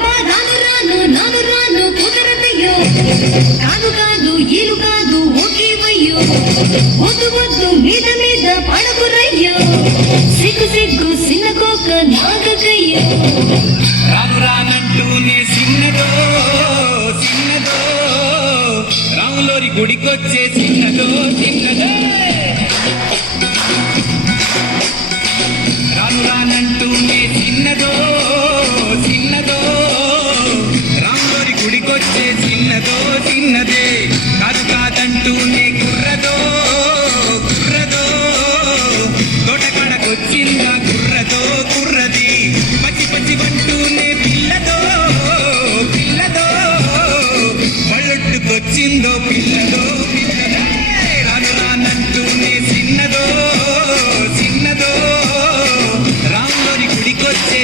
అబ్బబ్బా రాను రాను నాను రాను కుదరదయ్యో కాదు కాదు ఈలు కాదు ఓకే వయ్యో వద్దు వద్దు మీద మీద పడకురయ్యో సిగ్గు సిగ్గు సిన్నకోక నాగకయ్యో రాను రానంటూనే చిన్నదో చిన్నదో రాములోరి గుడికొచ్చే చిన్నదో చిన్నదో